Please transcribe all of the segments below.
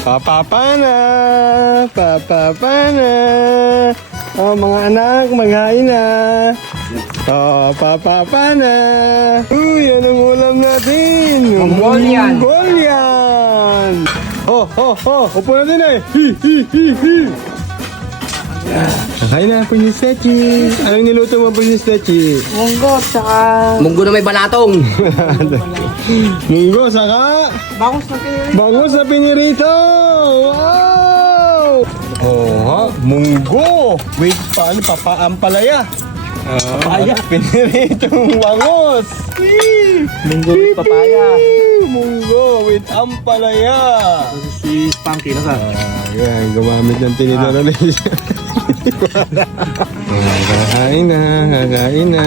Papapana! Papapana! Oh, mga anak, maghain na. Oh, papapana! Uy, anong ulam natin? Mongolian. Mongolian! Oh, oh, oh! Upo na din eh! Hi, hi, hi, hi! Kakain na, Princess Techi. Anong niluto mo, Princess Techi? Munggo, tsaka Munggo na may balatong. Munggo, saka bangus na pinili. bangus na pinirito! Wow! Oh, ha? Munggo! Wait, paano? Papaampalaya. Papaya. Piniritong bangus. Munggo with papaya. Munggo with ampalaya. Si Spunky na sa. Ayan, gumamit ng tinidor na isa. Kakain na, kakain na.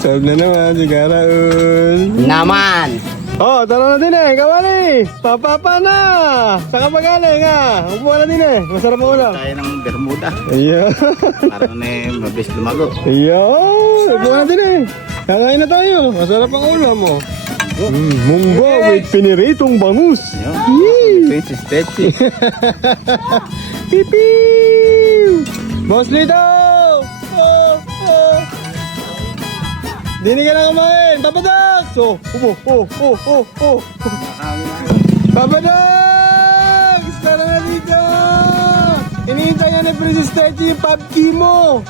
Solve na naman si Karaul. Naman. Oh, tara na din eh, kawali. Papapa na. Saka magaling ha. Upo na din eh. Masarap ang ulam. Tayo ng Bermuda. Ayan. Para na mabilis lumago. Ayan. Upo na din eh. Kakain na tayo. Masarap ang ulam mo. Munggo with piniritong bangus. Princess Techi. Pipi! Boss Lito! Oh, oh. Dini ka na kumain! Papadak! So, upo, oh. Papadak! Tara na dito! Iniintay niya ni Princess Techi yung 5K mo!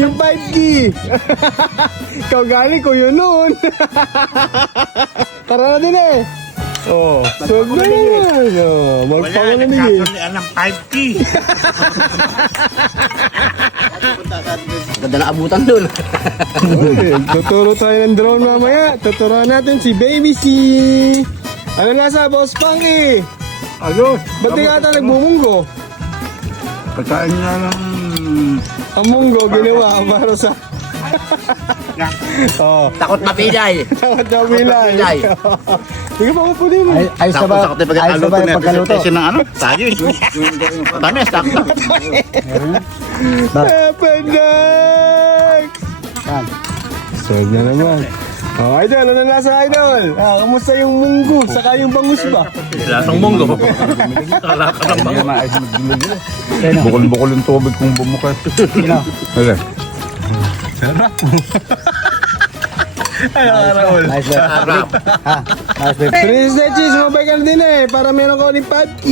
Yung 5K! Ikaw galing ko yun noon! Tara na din eh! Oh, so na naman! Oh, magpangulo ni Gil. Ng 5K. Ganda na abutan dun. Tuturo tayo ng drone mamaya. Tuturuan natin si Baby C. Ano lasa, Boss Punky? Ano? Ba't di ka ata nagbumunggo? Pagkain nga ng... Ang munggo ginawa para sa... Oh, Takot mapilay. takot na bilay. Bilay. Sige pa upo din. Ayos na ba yung pagkaluto? Ng ano? Tayo eh. Tamis, takot. Papadak! Solve na naman. Oh, Idol, ano lasa, Idol? Kamusta yung munggo? Saka yung bangus ba? Lasang monggo. Kala ka ng mga. Bukol-bukol yung tubig kung bumukas. Okay. Sarap. Ay, Raul. Sarap. Princess Techi, sumabay ka na din eh, para meron ka ulit 5K.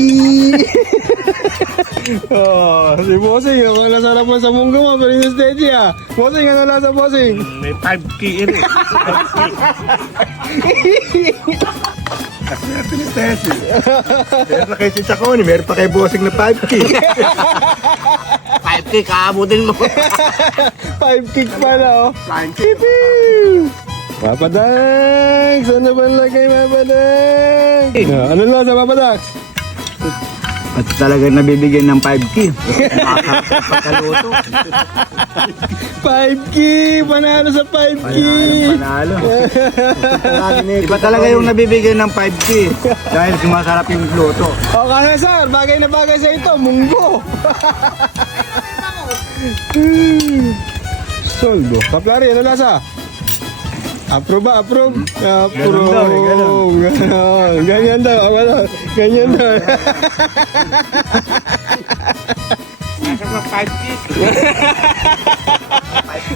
Oh, si Bossing, ako na sarap mo sa munggo mo, Princess Techi ah. Bossing, ano lasa, Bossing? May 5K in eh. Princess Techi. Meron na kay Chicha Connie, meron pa kay Bossing na 5K. 5K kaabutin mo. 5 kick pala oh. 5K. Papadak! Saan na ba lagay, Papadak? Ano lasa, Papadak? At talagang nabibigyan ng 5K. Pagkaluto. 5K! Panalo sa 5K! Panalo. Iba talaga yung nabibigyan ng 5K. Dahil sumasarap yung luto. O kaya sir, bagay na bagay sa ito, munggo! Soldo. Kaplari, ano lasa? Approve ba? Approve? Approve. Ganon. Ganyan daw. Ganon. Ganyan daw. Masarap 5K.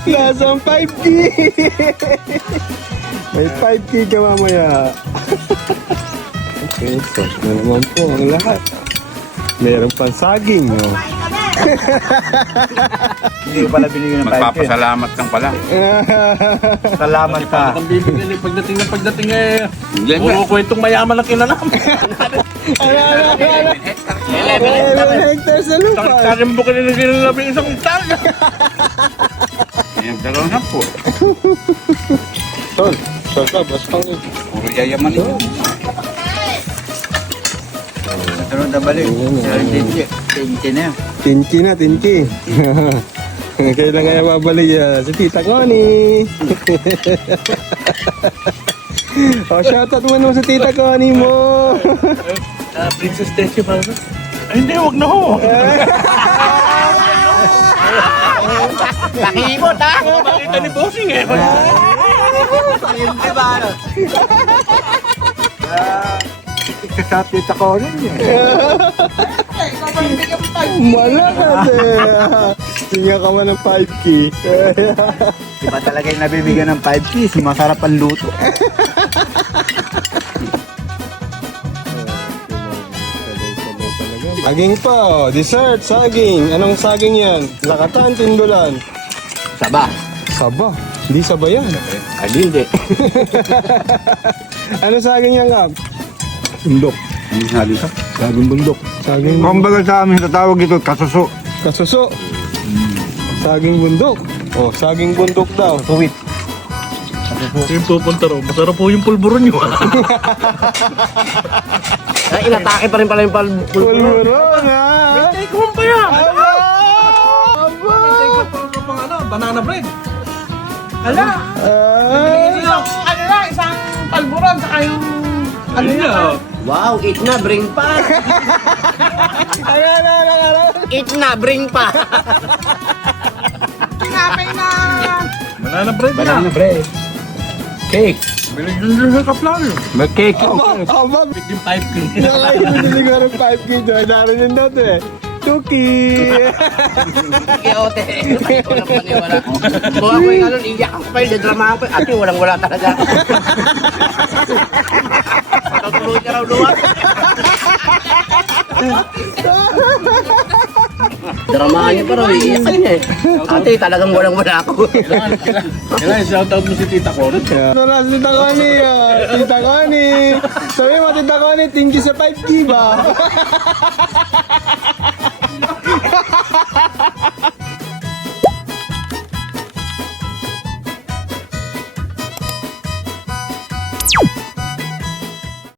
Lasang 5K. May 5K ka mamaya. Okay, so na naman po ang lahat. Meron pang saging. Oh. Hindi ko pala binigyan ng 5K. Magpapasalamat kang pala. Salamat ka. Ang bibigyan pagdating eh. Puro kwentong mayaman ang kinalaman. Ano? 11 hectares na lupa. Tarim mo kanina kinalaman isang taga. Yung dalawang na po. Tol, bas pang Puro yayaman ito. Ito na balik. Tinti na yan. Tinki. Kailan kaya babalik si Tita Connie? Shoutout mo naman sa Tita Connie mo. Princess Techi pa. Ay, hindi, wag na ho. Nakikot ha. Makita ni Bossing eh. Pakimpi ba ano? ka sa tita ko rin eh. Malakas eh. Tingnan ka man ng 5K. Iba talaga yung nabibigyan ng 5K. Masarap ang luto. Saging pa, oh. Dessert, saging. Anong saging yan? Lakatan, tindulan. Saba. Saba. Hindi saba yan. Ay, hindi. Ano saging yan, Kap? Bundok. Ang sabi ka? Saging bundok. Saging Kumbaga sa amin tatawag ito, kasuso. kasuso. Saging bundok. Oh, saging bundok daw. Suwit. Yung pupunta ro, masarap po yung pulburon nyo. Ay, inatake pa rin pala yung pulburon. Pulburon, ha? Take home pa yan. Aba! Aba! Take home pa pang ano, banana bread. Ala, Ah! ano lang, isang palburon, saka yung... Ano yan? Wow, eat na, bring pa. Ano? Eat na, bring pa. Tinapay na... Banana bread Banana na. bread. Cake. Bilig dun sa kaplan. May cake. Aba! Aba! Big yung 5K. Nakakibili ko ng 5K doon. Narinig natin eh. Tuki! Kiyote. Ay, ko lang maniwala. Kung ako yung ano, iyak ako pa yun, drama ako. Ate, walang-wala talaga. Tuloy ka raw luwa. Dramahan niya pa raw, iiyak niya eh. Ate, talagang walang-wala ako. Kailangan shoutout mo si Tita Corit. Ano na si Tita Connie? Tita Connie! Sabi mo, Tita Connie, thank you sa 5K ba?